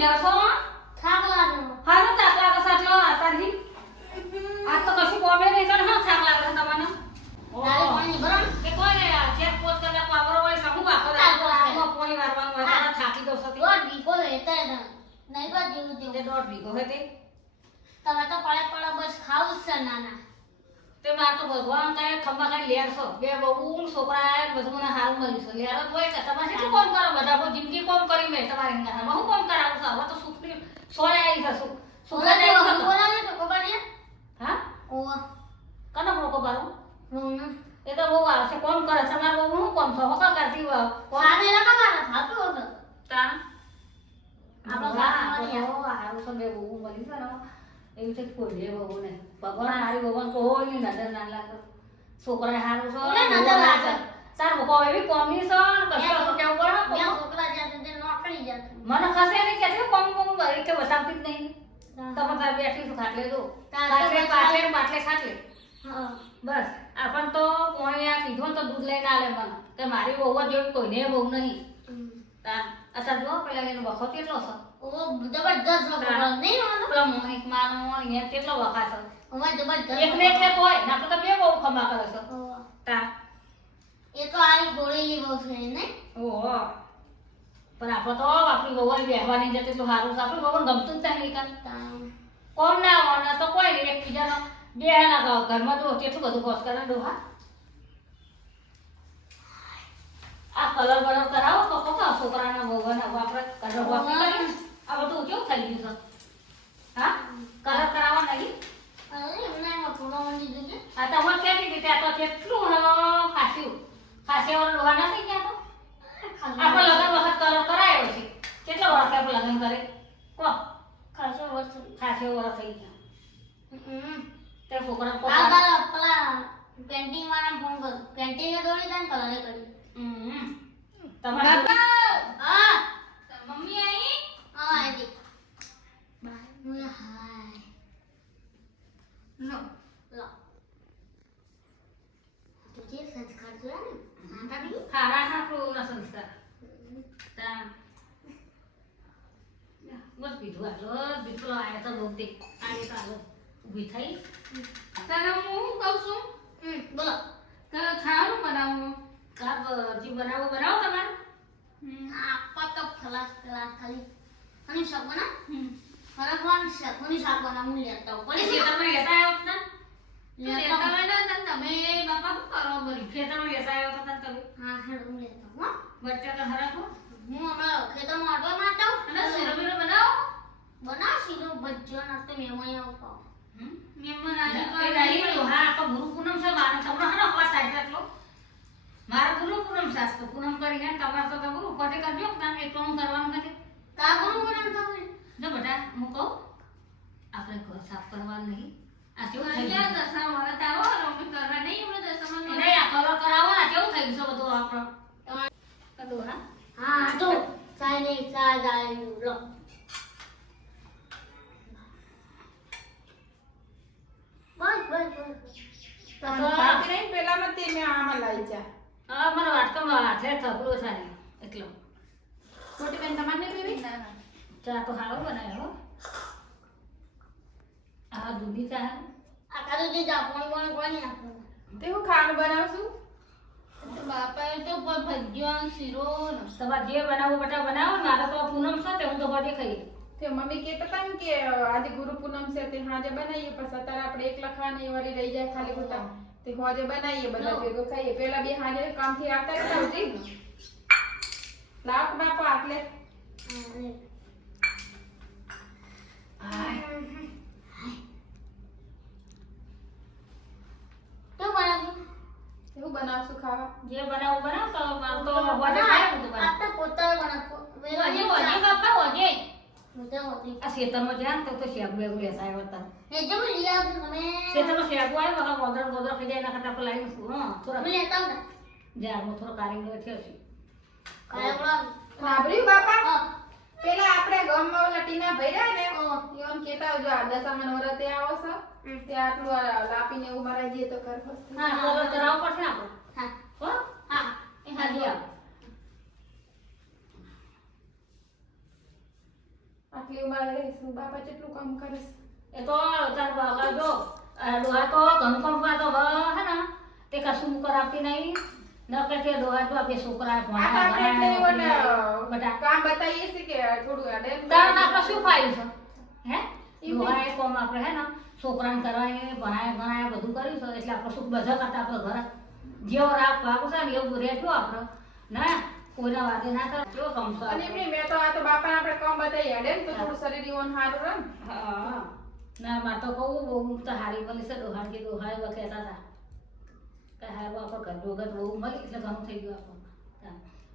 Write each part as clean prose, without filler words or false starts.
જાશો થાક લાગ્યો. હાલો થાક લાગે સાચો તારી આ તો કશું કોમે નહીં કરે હા થાક લાગે તમને તારી પાણી ભરણ. કે કોઈ ચેક પોત કલાક વાપરો હોય સમૂહ વાપરો આમાં પાણી વારવાનું હોય તો થાકી દો સતી દોઢ વીઘો હેતે નહીં બસ જેવું તે તેવું. 1.5 વીઘો હે તે તમે તો પડે પડે બસ ખાવું જ છે નાના. તે માર તો ભગવાન કાય ખંભા કાઈ લેરસો બે બહુ છોકરા આયા બધું મને હારું મળ્યું છે લેર જ હોય કે તમારે શું કામ કરો બધા બહુ જિંદગી કામ કરી મે તમારી હંગા બહુ કામ કરાવું છે હવે તો સુખની સોય આવી છે સુખ સુખ ઓલા આવી તો છે બોલાને તો કોબાડીએ. હા ઓ કનો રોકો બારો રોન એ તો બહુ આવશે કોમ કરે તમાર બહુ હું કોમ છો હોકા કરતી કોમ સાને લગા મારા થાતું હતો. તા આપણો આપણો હારું છે બે બહુ મળી છે ને એવું છે કોઈ લે બહુ ને ભગવાન હારી ભગવાન કોઈ નજર ના લાગે છોકરા હારું છે કોને નજર લાગે? તાર ભકો એવી કોમ્બિનેશન કશું કેવું પડે મેં છોકરા જ્યાં તે નોકરી જતો. મને ખસે નહીં કે કોમ કોમ ભરી કે બતાવતી જ નહીં તમે તાર બેઠી છું ખાટલે દો ખાટલે પાટલે પાટલે ખાટલે હા બસ આપણ તો કોણે આ કીધું તો દૂધ લઈને આલે મને કે મારી વહુ જેવી કોઈને વહુ નહીં તા અત્યારે જો પેલા એનો વખત કેટલો છે ઓ જબરદસ્ત લોકો નહીં હોનો. પેલા મોહિત માનો એ કેટલો વખત હવે જબરદસ્ત એકને એટલે તોય ના તો બે બહુ ખમા કરે છે ઓ, તા એ તો આરી ગોળી બહુ છે નહીં. ઓહો પણ આપણે તો આપણી વહુ બેહવાની જતી એટલું સારું છે આપણી વહુ ગમતું જ નહીં કાંઈ તા કોમ ના હોય તો કોઈ નહીં એકબીજાનો બેહના ઘરમાં જો કેટલું બધું ખોટ કરે ડોહા આ કલર બલર કરાવો તો કોકા છોકરાના વહુના વાપરે કલર વાપરી કરી આ બધું કેવું થઈ ગયું છે હા કલર કરાવવા નહીં અરે એમને એમાં પૂરો મંડી દીધે. આ તો મને કહેતી હતી આ તો કેટલું ખાસ્યું ડોહા ના થઈ ગયા તો આપણે લગ્ન વખત કલર કરાયો છે કેટલો વર્ષ આપણે લગ્ન કરે કો ખાસો વર્ષ. ખાસ્યો વર્ષ થઈ ગયા તે છોકરા આ કોકા તારા પેલા પેન્ટિંગ વાળા ફોન કર. પેન્ટિંગ એ દોડી જાય ને કલરે કરી. તમારા હા મમ્મી આવી હા આજી બાય હાય નો લો તુજે સંસ્કાર જોયા ને આંટા નહીં. ખારા હાકુના સંસ્કાર તા બસ બીજું આટલો દીકરો આયા તો બોલતે આને ચાલો ઊભી થઈ તને હું શું કહું છું બોલો તને ખાવાનું બનાવવું કાપ જી બનાવો તમારે આપા તો ખલાસ ખલાસ ખાલી અને શાક બના ફરકવાનું શાક મને શાક બનાવવું લેતા હું પછી પડી ખેતરમાં લેતા આવ્યો હતા લેતા તમે બાપા શું કરો બરી ખેતરમાં લેતા આવ્યો હતા તમે હા હેડ હું લેતા હું બચ્ચા તો હરાખો હું હમણાં ખેતરમાં આટો મારતા અને શીરો બીરો બનાવો બના શીરો ભજ્યો ના તો મેમણ આવતો મહેમાન આવી તો હા તો ગુરુ પૂનમ છે મારે તમને હનો હવા થાય છે એટલો મારે ગુરુ પૂનમ સાસ તો પૂનમ કરી હે તમારે તો ગુરુ કોટે કરજો તાન એક કામ કરવાનું નથી તા ગુરુ બનાવતા હોય જો બેટા હું કહું આપણે ઘર સાફ કરવાનું નહીં આ કેવું થઈ ગયું દસા મળે તારો રમી કરવા નહીં એમને દસા માં નહીં આ કલર કરાવો આ કેવું થઈ ગયું છે બધું આપણો કદો હા હા તો સાઈને સા જાય લો બસ બસ બસ પેલામાં તે મેં આમાં લાવી જા હા મને વાટકામાં હાથે થકલો છે એટલો મોટી બેન તમારે નહીં પીવી ચા તો હારો બનાવ્યો આ દૂધી ચા આખા તો જે જાપણ કોણ કોણ નાખો તે હું ખાવાનું બનાવશું તો બાપા એ તો ભજ્યો શીરો તમારે જે બનાવવું બેટા બનાવો મારે તો પૂનમ છે તે હું તો બધે ખાઈ તે મમ્મી કહેતા હતા ને કે આજે ગુરુ પૂનમ છે તે હાજે બનાવીએ પછી અત્યારે આપણે એકલા ખાવાની વળી રહી જાય ખાલી ખોટા તે હાજે બનાવીએ બધા ભેગો ખાઈએ પેલા બે હાજે કામથી આવતા હતા ઉઠી લાવ બાપા આટલે તો બનાવ્યું એવું બનાવશું ખાવા જે બનાવું બનાવ તો મારે તો બધે ખાય હું તો બનાવ આપણે પોતા બનાવો હજી હજી બાપા હજી પોતા હોતી આ ખેતરમાં જ્યાં તો શેક બેગું લેતા આવ્યો હતા એ જો લિયા તમે ખેતરમાં શેક આવ્યો વગર ગોદર ગોદર ખાઈ જાય એના કરતા આપણે લાવીને શું હા થોડા તમે લેતા ને જ્યાં હું થોડો કારીગર થયો છે કાળા સાંભળ્યું બાપા હા પેલા આપણે ગામમાં ઓલા ટીના ભર્યા ને ઓ ઈવન કેતા જો આ દશામાં નવરાત્રિ આવો છો તે આટલું આ લાપીને એવું મારા જઈએ તો કર હા કલર કરાવવો પડશે ને આપણે હા હો હા એ હાજી આવ આટલી ઉંમરે રહીશું બાપા કેટલું કામ કરે છે. એ તો તાર બાબા જો ડોહા તો ઘણું કામ કરતો હે ને તે કશું કરાવતી નહીં ન કે તે ડોહા તો આપણે છોકરા આ તો આપણે એટલે એવું ને બધા કામ બતાવીએ છીએ કે થોડું હેડે એમ તાર આપણે શું ફાયદો છે હે ઈ ડોહાએ કોમ આપણે હે ને છોકરાને કરવાય ભણાય બધું કર્યું છે એટલે આપણે શું બધા કરતા આપણે ઘર જેવો રાખ ભાગ છે ને એવું રહેજો આપણે ના કોઈના વાતે ના કરે કેવો કામ છે અને એમની મેં તો આ તો બાપાને આપણે કામ બતાવી હેડે ને તો થોડું શરીર ઈવન સારું રહે ને. હા ના માં તો કહું બહુ તો હારી મળી છે ડોહાડથી ડોહાએ વખેતા હતા કે હારું આપણે ઘર વગર બહુ મળી એટલે ઘણું થઈ ગયું આપણને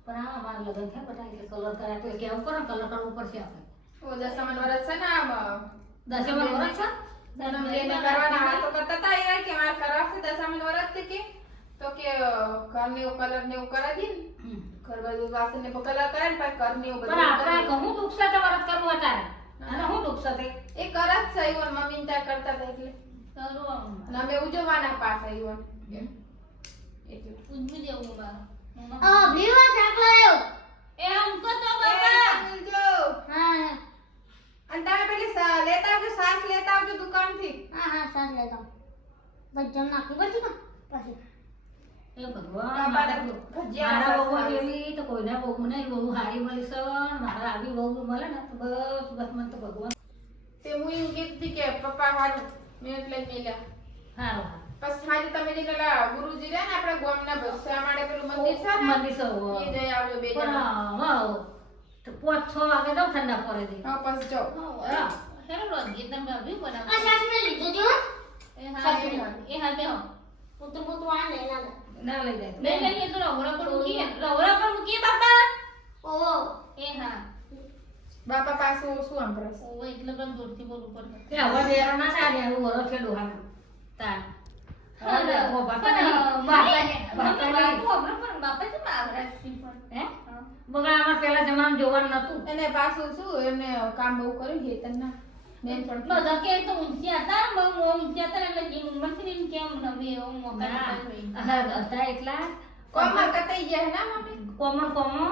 પણ આ અમારા લગ્ન થયા બધા એટલે કલર કર્યા તો કેવું કરો ને કલર કરવું પડશે આપણે ઓ દશામાન વરસ છે ને આમ દસેમાં વરસ છે જન્મ લઈને કરવાના આ તો કરતા હતા એ કે મારે કરવા છે દશામાન વરસ કે તો કે ઘરને એવું કલર ને એવું કરાવી દે ને ઘર બાજુ વાસણ ને કલર કરે ને પછી ઘરને એવું પણ બધું આપણે કરી દે. ઘણું દુઃખ સાથે વરસ કરવું અટારે અને હું દુઃખ સાથે એ કરે જ છે ઈવન મમ્મી ને ત્યાં કરતા હતા એટલે કરવું અને અમે ઉજવવાના પાછા ઈવન એટલે ઉજવી દેવું બાર બ્લ્યુ ચાકલો આવ્યો એ અંકો તો એ બાબા સમજો. હા અને તમે પેલી લેતા આવજો સાસ લેતા આવજો દુકાનથી. હા હા સાસ લેતો બજ્જમ નાખવી પડશે ને પછી એ ભગવાન બાપાને મારા ભજીયા મારા બહુ સાસ જેવી તો કોઈના બહુ નહીં બહુ હારી મળી છે મારા આવી બહુ મળે ને તો બસ બસ મને તો ભગવાન તે હું એમ કહેતી કે પપ્પા હારું મેં એટલે મેલ્યા હારું પછી આજે તમે જે પેલા ગુરુજી રહ્યા ને આપણા ગામના ભસ્યા માટે પેલું મંદિર છે ને મંદિર છે હો. એ જઈ આવજો બે પણ જણા. વાવ તો 5-6 વાગે તો ઠંડા પડે દે હા પછી જાઓ. હા હેલો ગીતમ બાબી આ બનાવ સાસ મેં લીધો જો એ હા બે પુત્ર પુત્ર આ લઈ લા ના લઈ જાય લઈ લઈએ તો લવરા પર મૂકીએ બાપા ઓ એ હા બાપા પાછું શું અંતરસ ઓવે એટલે પણ જોરથી બોલવું પડે તે હવે દેરા ના થાય ને એવું વરો છે ડોહાનું તાન હવે ઓ બાપા નહીં બાપા નહીં બાપા છે આવરા સિંપલ હે બગા અમાર પેલા જમાનામાં જોવાનું નતું એને પાછું શું એમને કામ બહુ કર્યું હેતનના બેન પણ બધા કે તો ઊંચી હતા ને બહુ ઊંચી હતા એટલે જે ઉંમરથી ને કેમ નવે એવું મોકા હતા એટલા કોમર કતાઈ ગયા હે ના મમ્મી કોમો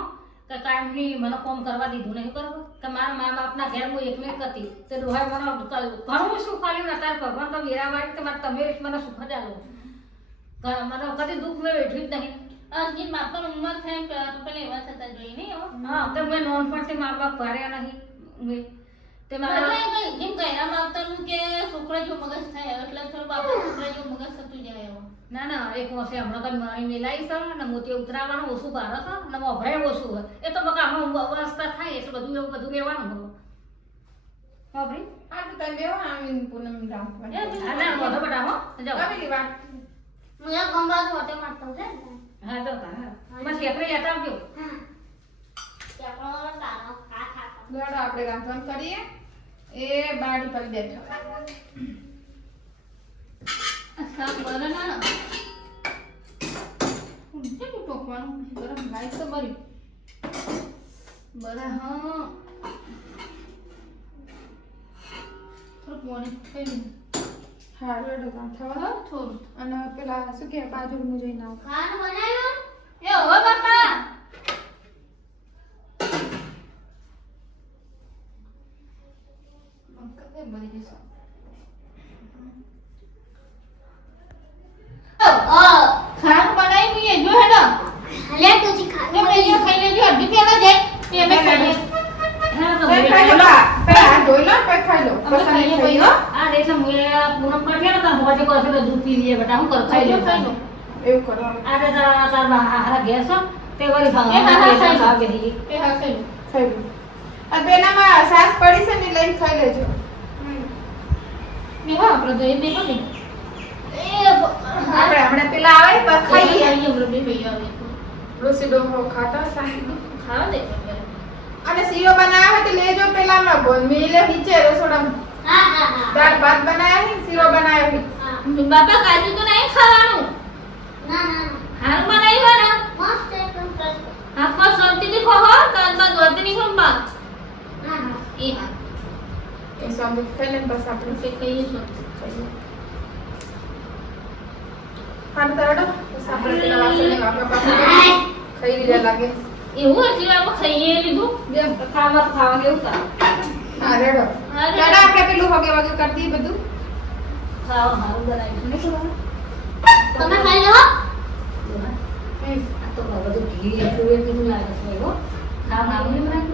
કે કાયમથી મને કોમ કરવા દીધું નહીં કરવા કે મારા મા બાપના ઘેર હું એકલી જ હતી તે ડોહાએ મને ઘણું સુખ આલ્યું ને અત્યારે ભગવાન તો વીરાવાળી તમારે તમે મને સુખ જ આલો મને કદી દુઃખ મેં વેઠ્યું જ નહીં અરજી બાપા ઉંમર થાય તો પેલા એવા થતા જોઈ નહીં હો હા તો મેં નોનપણથી મા બાપ ભર્યા નહીં મેં તે મારા બધા જેમ કહેરા બાપતાનું કે છોકરા જેવું મગજ થાય એટલે થોડું બાપા છોકરા જેવું મગજ થતું જાય એવો ના ના એક વર્ષે હમણાં કઈ મારી મેલાઈ છે ને મોતી ઉતરાવાનું ઓછું ભારે છે ને વભરાય ઓછું હોય એ તો બકા હમણાં અવસ્થા થાય એટલે બધું એવું બધું લેવાનું હોય હા ભાઈ આ તો તમે બેહો આવીને પૂનમ રામવા હા ના બધો બધા હો જાઓ કબીરી વાત મુયા ગંબા હોતે મારતો છે હા તો બસ એકરે જતા આવજો હા ચાકલો તારો ખા ખા લડો આપણે રાંધવાનું કરીએ એ બાડી પર બેઠા શાક બને ના ઊંચે નું ટોકવાનું ગરમ લાઈટ તો બરી બરા હા થોડું પાણી ખાઈ લઉં. હા લડો રાંધવા હા થોડું અને પેલા શું કે બાજુનું જોઈને આવો ખાવાનું બનાવ્યું એ હો બાપા કદે બની જશે ખાવાનું બનાવી મુઈએ જો હેડો લે તુજી ખા તમે અહીંયા ખાઈ લેજો અડધી પેલા જાય એ અમે ખાઈએ હા તો ખાઈ લો પેલા હાથ ધોઈ લો પછી ખાઈ લો અમે પછી ખાઈએ ખાઈ ભાઈ લો આ દેશ મુએ પૂનમ પર ગયા હતા હોજે કોસે તો દૂધ પી લીએ બેટા હું કર ખાઈ લે ખાઈ લો એવું કરવાનું આ તે તાર હારા ગેસ તે વળી એ હા, હા, ખાઈ લો. ખાવા બેહી એ હા ખાઈ લો ખાઈ લો આ બેનામાં સાસ પડી છે ને લઈને ખાઈ લેજો ને હા આપણે દહીં નહીં બને આપણે હમણાં પેલા આવે પછી ખાઈએ આપણે બે ભાઈ આવે રોસી ડોહો ખાતા શાંતિ ખાવા દે અને શીરો બનાવ્યો હોય તો લેજો પેલામાં બોલ મેલે નીચે રસોડામાં હા હા હા દાળ ભાત બનાવ્યા છે શીરો બનાવ્યો છે હા બાપા કાજુ તો નહીં ખાવાનું ના ના હાલ બનાવી હોય ને મસ્ત એકદમ ફ્રેશ હાથમાં શાંતિથી ખાઓ તો અંદર દોડતી નહીં ખંભા હા હા એ હા એ સાંભળ ખાઈ લઈને બસ આપણે તે ખાઈએ છો ખાઈએ ખાને તરડો બસ આપણે પેલા વાસણ આપણા પાસે ખાઈ લીધા લાગે એવું હજી આપણે ખાઈએ લીધું ખાવા ખાવા કેવું થાય હા રેડો હા, રેડો. રેડો આપણે પેલું વગે વગે કરી દઈએ બધું ખાવા હારું બનાવીશું નહીં ખબર? તમે ખાઈ લો આ તો બધું ઘી એટલું એટલું લાગે છે હો. ખાવા હારું નહીં બનાવ્યું?